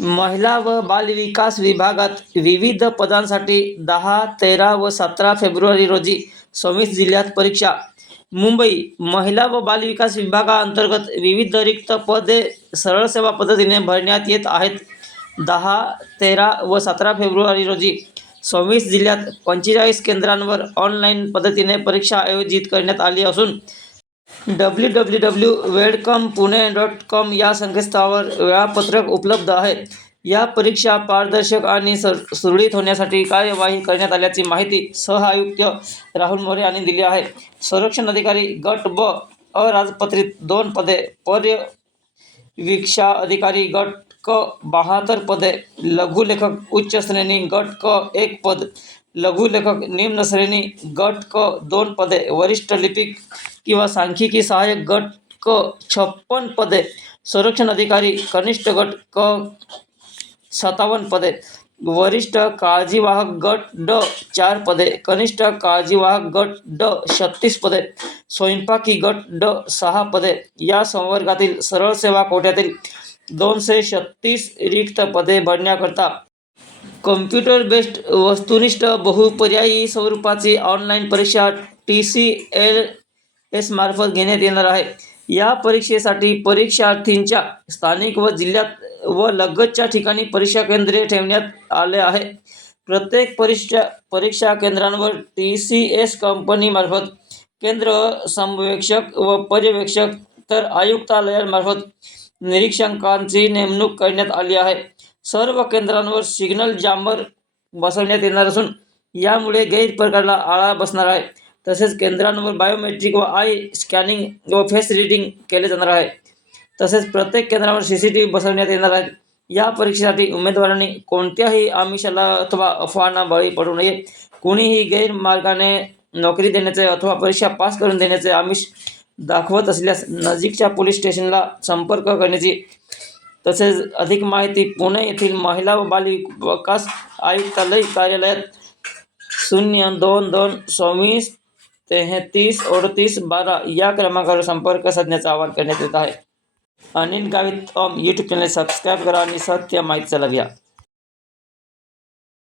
महिला व बालविकास विभागात विविध पदांसाठी दहा तेरा व सतरा फेब्रुवारी रोजी सव्वीस जिल्ह्यात परीक्षा. मुंबई महिला व बालविकास विभागाअंतर्गत विविध रिक्त पदे सरळ सेवा पद्धतीने भरण्यात येत आहेत. दहा तेरा व सतरा फेब्रुवारी रोजी सव्वीस जिल्ह्यात पंचेचाळीस केंद्रांवर ऑनलाईन पद्धतीने परीक्षा आयोजित करण्यात आली असून डब्ल्यू डब्ल्यू डब्ल्यू वेडकम पुणे डॉट कॉम या संकेतस्थळावर वेळापत्रक उपलब्ध आहे. या परीक्षा पारदर्शक आणि सर सुरळीत होण्यासाठी कार्यवाही करण्यात आल्याची माहिती सहआयुक्त राहुल मोरे यांनी दिली आहे. संरक्षण अधिकारी गट ब अराजपत्रित दोन पदे पर्यवेक्षा अधिकारी गट क बहात्तर पदे लघुलेखक उच्च श्रेणी गट क एक पद लघुलेखक निम्न श्रेणी गट क दोन पदे वरिष्ठ लिपिक किंवा सांख्यिकी सहाय्यक गट क छप्पन पदे संरक्षण अधिकारी कनिष्ठ गट क सत्तावन्न पदे वरिष्ठ काळजीवाहक गट ड चार पदे कनिष्ठ काळजीवाहक गट ड छत्तीस पदे स्वयंपाकी गट ड सहा पदे या संवर्गातील सरळ सेवा कोट्यातील दोनशे छत्तीस रिक्त पदे भरण्याकरता कम्प्युटर बेस्ड वस्तुनिष्ठ बहुपर्यायी स्वरूपाची ऑनलाईन परीक्षा टी सी एल एस मार्फत घेण्यात येणार आहे. या परीक्षेसाठी परीक्षार्थींच्या स्थानिक व जिल्ह्यात व लगतच्या ठिकाणी परीक्षा केंद्रे ठेवण्यात आले आहे. प्रत्येक परीक्षा परीक्षा केंद्रांवर टी सी एस कंपनीमार्फत केंद्र समवेक्षक व पर्यवेक्षक तर आयुक्तालयांमार्फत निरीक्षकांची नेमणूक करण्यात आली आहे. सर्व केंद्रांवर सिग्नल जामर बसवण्यात येणार असून यामुळे गैरप्रकारला आळा बसणार आहे. तसेच केंद्रांवर बायोमेट्रिक व आय स्कॅनिंग व फेस रिडिंग केले जाणार आहे. तसेच प्रत्येक केंद्रावर सी सी टी व्ही बसवण्यात येणार आहेत या परीक्षेसाठी उमेदवारांनी कोणत्याही आमिषाला अथवा अफवांना बळी पडू नये. कुणीही गैरमार्गाने नोकरी देण्याचे अथवा परीक्षा पास करून देण्याचे आमिष दाखवत असल्यास नजीकच्या पोलीस स्टेशनला संपर्क करण्याची तसेच अधिक माहिती पुणे येथील महिला व बाल विकास आयुक्तालय कार्यालयात शून्य दोन दोन सव्वीस तेहतीस अडतीस बारा या क्रमांकावर संपर्क साधण्याचं आवाहन करण्यात येत आहे. अनिल गावित ऑम यूट्यूब चॅनल सबस्क्राईब करा आणि सत्य माहितीचा लाभ घ्या.